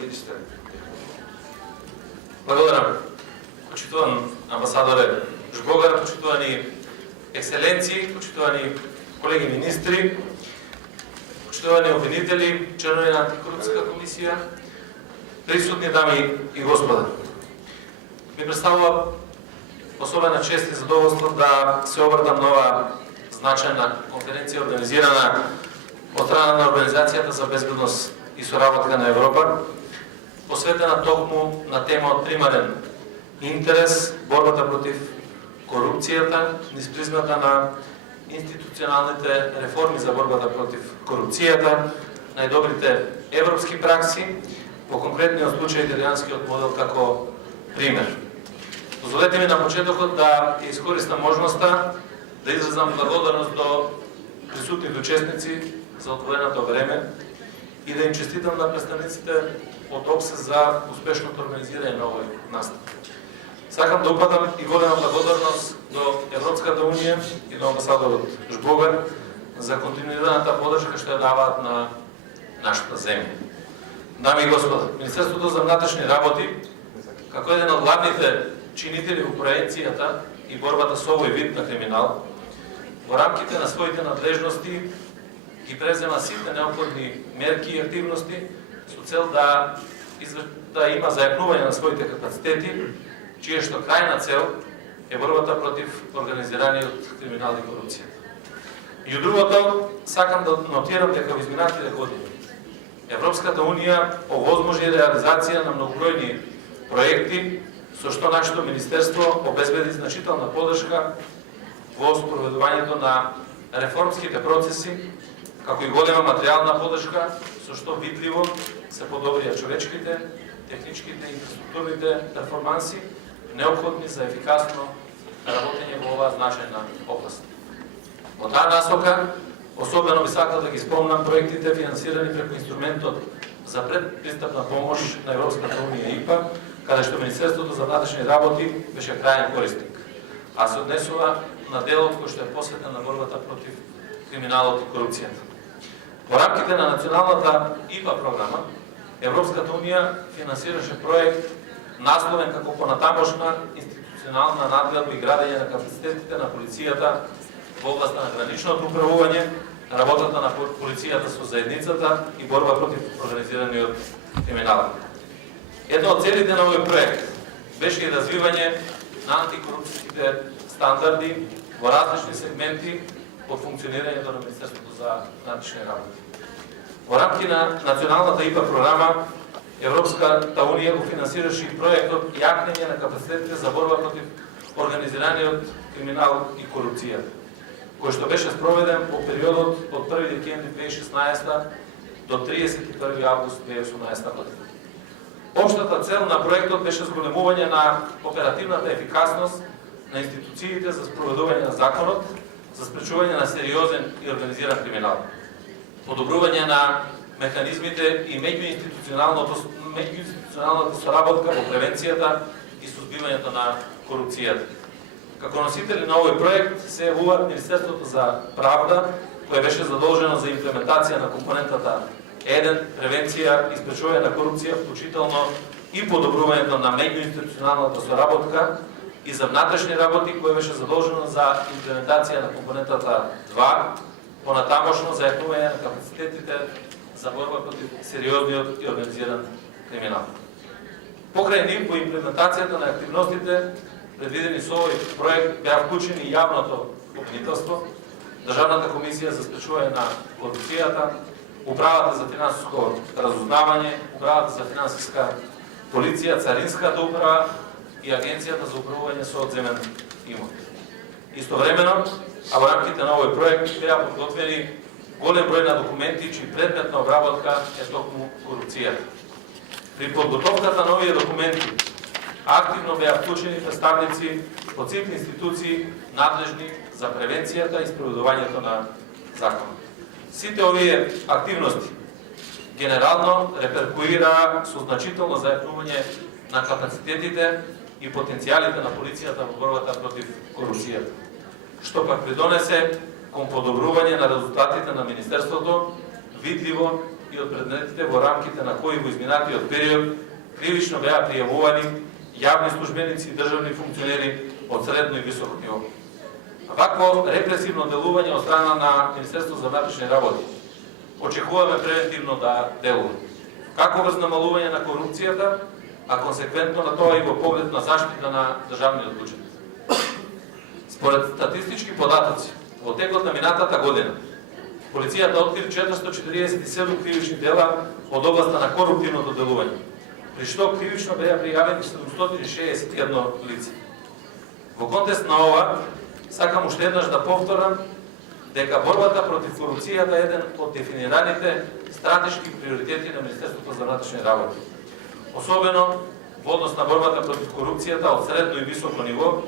министер. Благодарам. Почитуван амбасадоре Жбогар, почитувани екселенции, почитувани колеги министри, почитувани обвинители, членове на антикорупцийска комисија, присутни дами и господа. Ми представува особена чест и задоволство да се обратам на ова значајна конференција организирана од страна на Организацијата за безбедност и соработка на Европа, посветена токму на тема од примарен интерес, борбата против корупцијата, низ призмата на институционалните реформи за борбата против корупцијата, најдобрите европски пракси, по конкретниот случај италијанскиот модел како пример. Дозволете ми на почетокот да искористам можноста да изразам благодарност до присутните учесници за одвоеното време и да им честитам на представниците од ОПСЕ за успешното организирање на овој настан. Сакам да упатам и голема благодарност до Европската унија и до амбасадорот Жбогар за континуираната подршка што ја даваат на нашата земја. Дами и господа, Министерството за внатрешни работи, како еден од главните чинители во превенцијата и борбата со овој вид на криминал, во рамките на своите надлежности ги презема сите неопходни мерки и активности со цел да има зајакнување на своите капацитети, чија што крајна цел е борбата против организираниот криминал и корупција. И другото, сакам да нотирам дека во изминатите години Европската унија овозможи реализација на многобројни проекти, со што нашето министерство обезбеди значителна подршка во спроведувањето на реформските процеси, како и голема материјална подршка, со што видливо се подобрија човечките, техничките и инфраструктурните перформанси, неопходни за ефикасно работење во оваа значајна област. Во таа насока, особено би сакал да ги спомнам проектите финансирани преку инструментот за предпристапна помош на Европската унија ИПА, каде што Министерството за внатрешни работи беше крајен корисник, а се однесува на делот кој што е посветен на борбата против криминалот и корупцијата. Во рамките на националната ИПА програма, Европската унија финансираше проект насловен како понатамошна институционална надградба и градење на капацитетите на полицијата во областа на граничното управување, работата на полицијата со заедницата и борба против организираниот криминал. Една од целите на овој проект беше и развивање на антикорупцијските стандарди во различни сегменти од функционирањето на Министерството за внатрешни работи. Во рамки на националната ИПА програма, Европската унија го финансираше и проектот јакнење на капацитетите за борба против организираниот криминал и корупција, кој што беше спроведен во периодот од 1 декември 2016 до 31 август 2018 година. Општата цел на проектот беше зголемување на оперативната ефикасност на институциите за спроведување на законот, за спречување на сериозен и организиран криминал, подобрување на механизмите и меѓуинституционалната соработка во превенцијата и сузбивањето на корупцијата. Како носители на овој проект се јавува Министерството за правда, кое беше задолжено за имплементација на компонентата 1, превенција и спречување на корупција, вклучително и подобрувањето на меѓуинституционалната соработка, и за внатрешни работи, кое беше задолжено за имплементација на компонентата 2, понатамошно зајакнување на капацитетите за борба против сериозниот и организиран криминал. Покрај нив, по имплементацијата на активностите предвидени со овој проект беа вклучени и јавното обвинителство, Државната комисија за спречување на корупцијата, Управата за финансиско разузнавање, Управата за финансиска полиција, Царинската управа и Агенцијата за управување со одземен имот. Истовремено, а во рамките на овој проект беа подготвени голем број на документи чиј предмет на обработка е токму корупцијата. При подготовката на овие документи активно беа вклучени представници од сите институции надлежни за превенцијата и спроведувањето на законот. Сите овие активности генерално реперкуираа со значително зајакнување на капацитетите и потенцијалите на полицијата во борбата против корупцијата, што пак придонесе кон подобрување на резултатите на Министерството, видливо и и од предметите во рамките на кои во изминатиот период кривично беа пријавувани јавни службеници и државни функционери од средно и високо ниво. Вакво репресивно делување од страна на Министерството за внатрешни работи очекуваме превентивно да делува. Како врз намалување на корупцијата, а консеквентно на тоа и во поглед на заштита на државниот буџет. Според статистички податоци, во текот на минатата година, полицијата откри 447 кривични дела од областа на коруптивното делување, при што кривично беа пријавени 761 лице. Во контекст на ова, сакам уште еднаш да повторам дека борбата против корупцијата е еден од дефинираните стратешки приоритети на Министерството за внатрешни работи. Особено во однос на борбата против корупцијата од средно и високо ниво,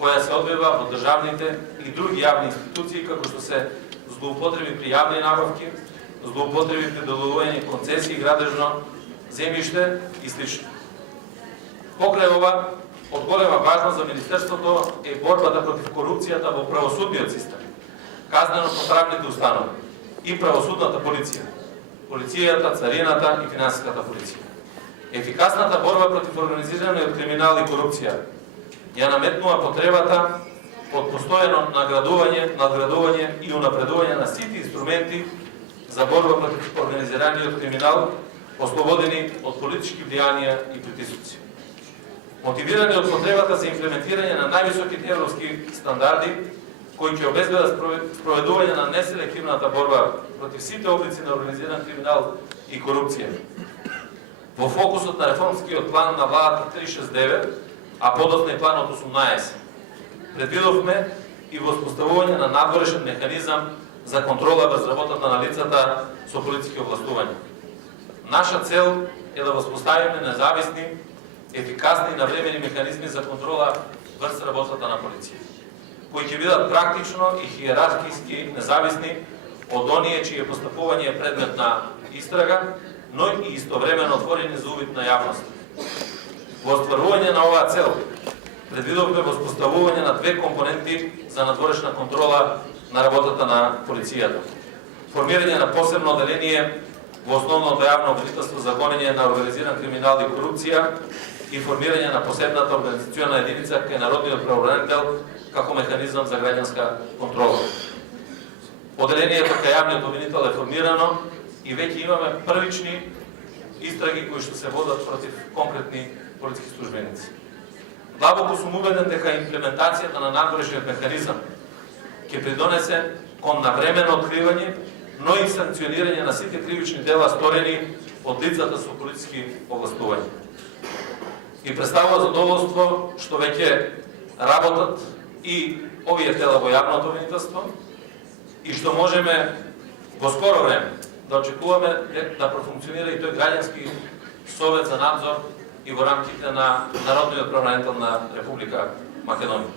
која се одвива во државните и други јавни институции, како што се злоупотреби при јавни набавки, злоупотреби при доделување концесии, градежно земјиште и слично. Покрај ова, од голема важност за Министерството е борбата против корупцијата во правосудниот систем, казнено-поправните установи и правосудната полиција, полицијата, царината и финансиската полиција. Ефикасната борба против организираниот криминал и корупција ја наметнува потребата од постојано надградување и унапредување на сите инструменти за борба против организираниот криминал, ослободени од политички влијанија и притисоци. Мотивирани од потребата за имплементирање на највисоките европски стандарди, кои ќе обезбедат спроведување на неселективната борба против сите облици на организиран криминал и корупција. Во фокусот на реформскиот план на владата 369, а подоцна и планот 18, предвидовме и воспоставување на надворешен механизам за контрола врз работата на лицата со политички овластувања. Наша цел е да воспоставиме независни, ефикасни и навремени механизми за контрола врз работата на полиција, кои ќе бидат практично и хиерархиски независни од оние чие постапување е предмет на истрага, но и истовремено отворени за увид на јавност. Во остварување на оваа цел, предвидовме воспоставување на две компоненти за надворешна контрола на работата на полицијата. Формирање на посебно оделение во основното јавно обвинителство за гонење на организиран криминал и корупција и формирање на посебната организациона единица кај Народниот правобранител како механизам за граѓанска контрола. Оделението кај јавниот обвинител е формирано и веќе имаме првични истраги кои што се водат против конкретни полициски службеници. Длабоко сум убеден дека имплементацијата на надворешниот механизам ќе придонесе кон навремено откривање, но и санкционирање на сите кривични дела сторени од лицата со политички овластувања. И представува задоволство што веќе работат и овие тела во јавното обвинителство и што можеме во скоро време да очекуваме да профункционира и тој граѓански совет за надзор и во рамките на Народниот правобранител на Република Македонија.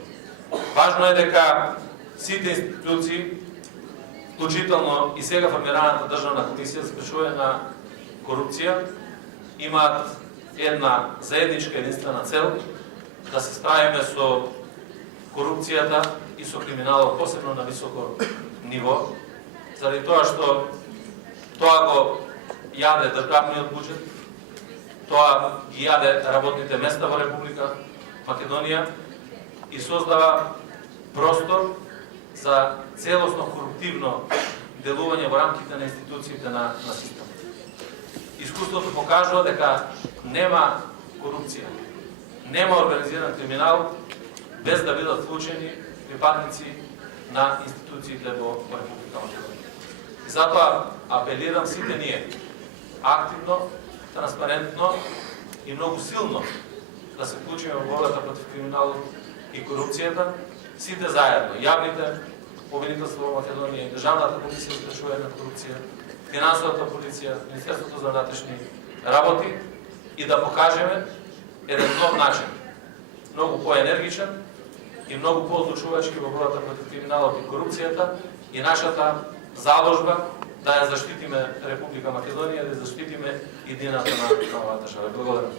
Важно е дека сите институции, вклучително и сега формираната Државна комисија за спречување на корупција, имаат една заедничка единствена цел да се справиме со корупцијата и со криминалот, посебно на високо ниво, заради тоа што тоа го јаде државниот буџет, тоа ги јаде работните места во Република Македонија и создава простор за целосно коруптивно делување во рамките на институциите на системот. Искуството покажува дека нема корупција, нема организиран криминал без да бидат вклучени припадници на институциите во Република Македонија. И затоа апелирам сите ние активно, транспарентно и многу силно да се вклучиме во борбата против криминалот и корупцијата, сите заедно, јавните обвинителства во Македонија, Државната комисија за спречување на корупција, финансовата полиција, Министерството за внатрешни работи и да покажеме еден нов начин, многу поенергичен и многу поодлучувачки во борбата против криминалот и корупцијата и нашата заложба да ја заштитиме Република Македонија, да ја заштитиме иднината на оваа држава. Благодарам.